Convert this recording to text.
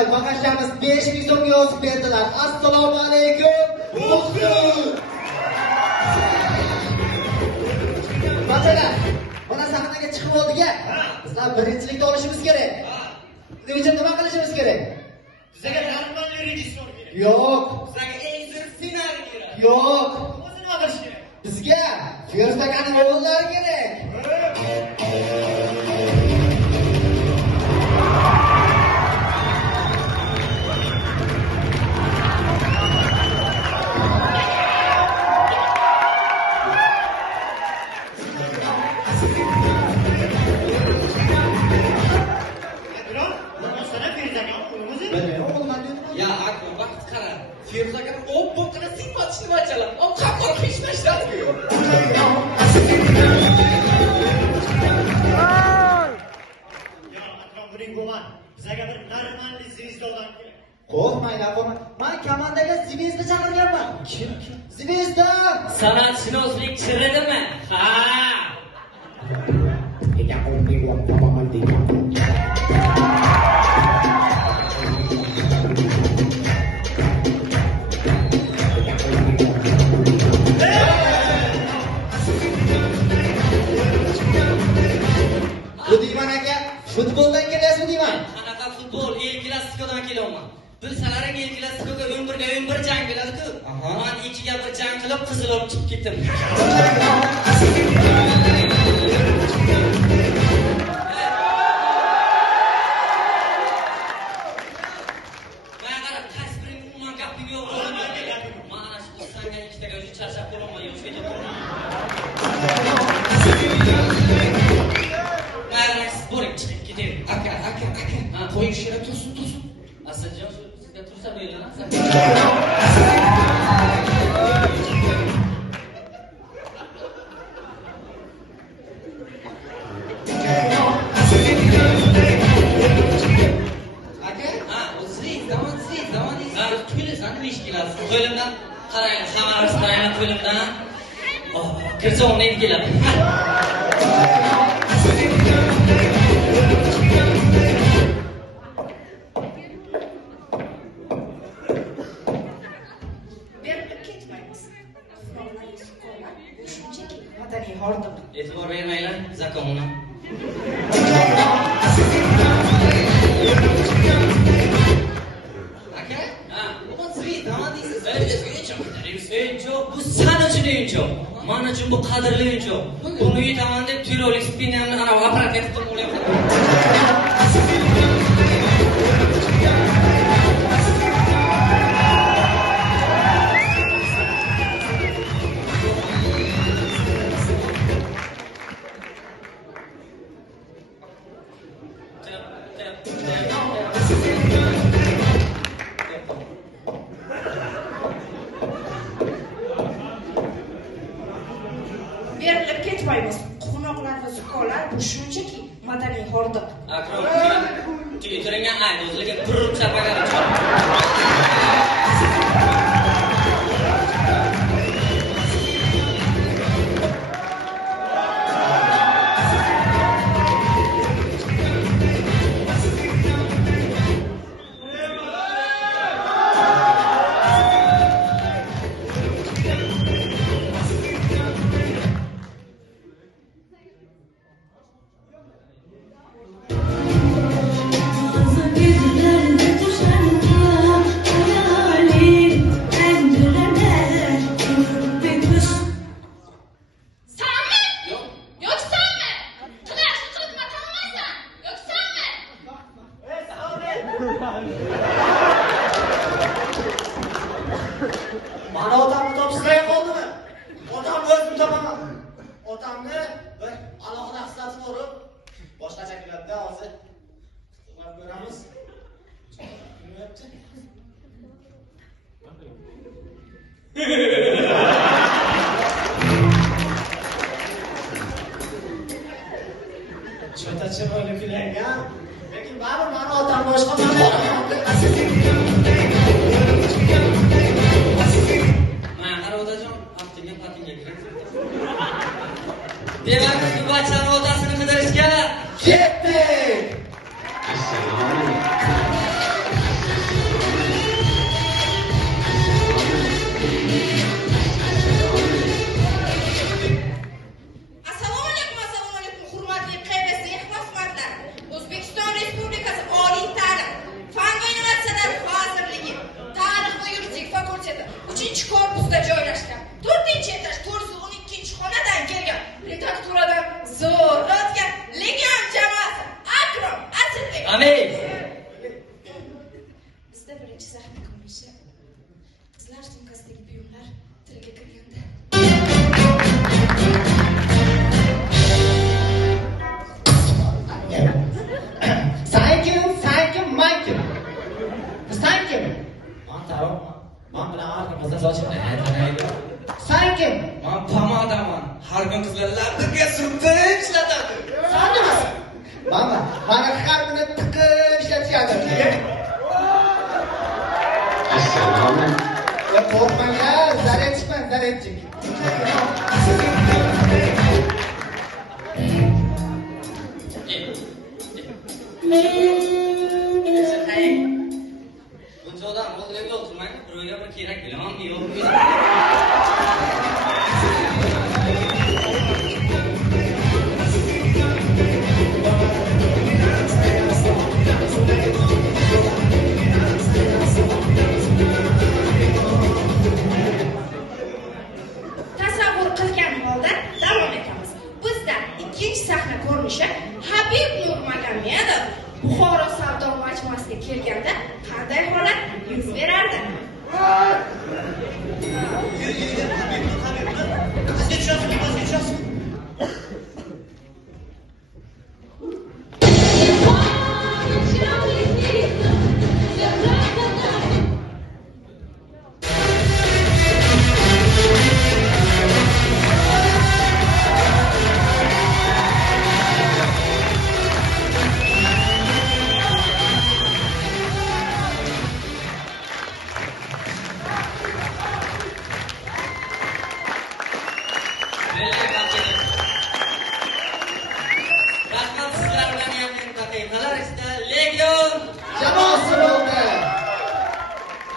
Mana bag'ashlarimiz 5000 so'mga yozib berdilar. Assalomu alaykum. Batalar, mana sahnaga chiqib oldik-a. Bizlar birinchilikda olishimiz kerak. Nima nima qilishimiz kerak? Bizga normal rejissor kerak. Yo'q. Bizga eng zo'r ssenariy kerak. Yo'q. O'zi nima qilish kerak? Bizga Ferzakaning o'g'illari kerak. Ya akram vaqt qara. Feruzaga bo'qqina sifatini bachalar. O qaqor qishnashlar ku. Ya akram buning bo'lgan. Bizga bir normal zvizdodan kerak. Qo'rqmanglar, qo'rqmang. Men komandaga Zvezda chaqirganman. Kim? Zvezda! San'atshunoslik chiridimi? Ha! Bu deyman aka, futboldan kelyapsiz deyman. Qanaqa futbol? El klassikodan kelyapman. Bilsalaring El klassikoga 11 ga 11 jang bo'ladi-ku. Men 2 ga 1 jang qilib qizil olib chiqib ketdim. Mana qaysi biring umuman gaping yo'q bo'ldi. Mana shu sanga 2 taga o'zi charchab qolaman, yo'q ketib qolaman. Bo'ling chiqib ketaylik. Aka. Qo'ying shira tursin. Asadjon sizga tursa bo'lgan. Aka? Ha, o'zing zaman Ha, tuyulasan nima ish keladi? Qo'limdan qarang, xabarsiz qarang qo'limdan. Kirsoq nima keladi? E'tibor bermanglar, zakomuna. Aka? Ha, Bu Zvezda deysiz. O'yinchoq, bu san uchun o'yinchoq. Men uchun bu qadrli o'yinchoq. Buni yutaman deb tyrolik spinnerni ana apparat etib qo'ymoqlayapman. Berilib ketmaymiz. Qo'noqlarni zukolar bu shunchaki madaniy hordiq. Akrom, Twitter'ga o'zligi turib chapagani chiqar. Mana otamni topshirmay qoldimi? Otamni o'zim topaman. Otamni bir alohida xislati bor. Boshqacha keladi-da, hozir. Qilib ko'ramiz. Cho'tachi bo'lib kulaygan. Lekin baribir mana otam boshqa Demak, bu bachani otasini qidirishga ketdik. qizlar sochimni tanaydi. Sen kim? Men pomadaman. Har kun qizlar labga surtib ishlatadi. Sen nimasan? Mana har kuni tiqib ishlatyapti. Ya qo'rqmang ya, zaryadchiman, zaryadchik. Buncha odam o'tirib o'tirmang, birovga bir kerak bilamanmi yo'qmi? Tasavvur qilgan holda davom etamiz. Bizda ikkinchi sahna ko'rinishi Habib Nurmagomedov Buxoro savdo majmuasiga kelganda qanday holat yuz berardi? Qizga tushasiz, qizga tushasiz. Rahmat